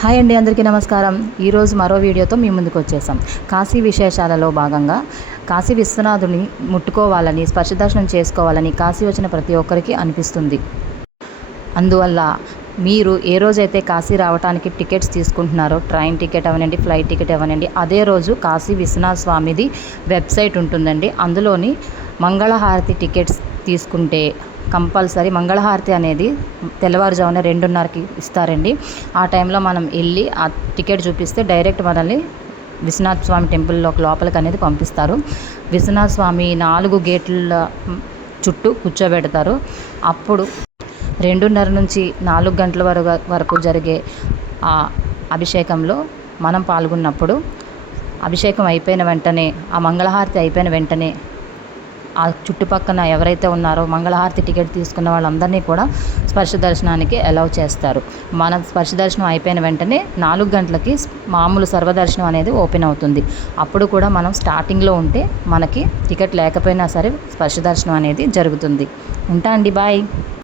Hi అండి, అందరికీ నమస్కారం. ఈరోజు మరో వీడియోతో మీ ముందుకు వచ్చేసాం. కాశీ విశేషాలలో భాగంగా కాశీ విశ్వనాథుని ముట్టుకోవాలని, స్పర్శ దర్శనం చేసుకోవాలని కాశీ వచ్చిన ప్రతి ఒక్కరికి అనిపిస్తుంది. అందువల్ల మీరు ఏ రోజైతే కాశీ రావడానికి టికెట్స్ తీసుకుంటున్నారో, ట్రైన్ టికెట్ అవనండి, ఫ్లైట్ టికెట్ అవనండి, అదే రోజు కాశీ విశ్వనాథ స్వామిది వెబ్సైట్ ఉంటుందండి. అందులోని మంగళహారతి టికెట్స్ తీసుకుంటే కంపల్సరీ మంగళహారతి అనేది తెల్లవారుజామున 2:30కి ఇస్తారండి. ఆ టైంలో మనం వెళ్ళి ఆ టికెట్ చూపిస్తే డైరెక్ట్ మనల్ని విశ్వనాథ స్వామి టెంపుల్లోకి లోపలికి అనేది పంపిస్తారు. విశ్వనాథ స్వామి 4 గేట్ల చుట్టూ కూర్చోబెడతారు. అప్పుడు 2:30 నుంచి 4 గంటల వరకు జరిగే ఆ అభిషేకంలో మనం పాల్గొన్నప్పుడు, అభిషేకం అయిపోయిన వెంటనే, ఆ మంగళహారతి అయిపోయిన వెంటనే ఆ చుట్టుపక్కన ఎవరైతే ఉన్నారో మంగళహారతి టికెట్ తీసుకున్న వాళ్ళందరినీ కూడా స్పర్శ దర్శనానికి అలౌ చేస్తారు. మన స్పర్శ దర్శనం అయిపోయిన వెంటనే 4 గంటలకి మామూలు సర్వదర్శనం అనేది ఓపెన్ అవుతుంది. అప్పుడు కూడా మనం స్టార్టింగ్లో ఉంటే మనకి టికెట్ లేకపోయినా సరే స్పర్శ దర్శనం అనేది జరుగుతుంది. ఉంటా అండి, బాయ్.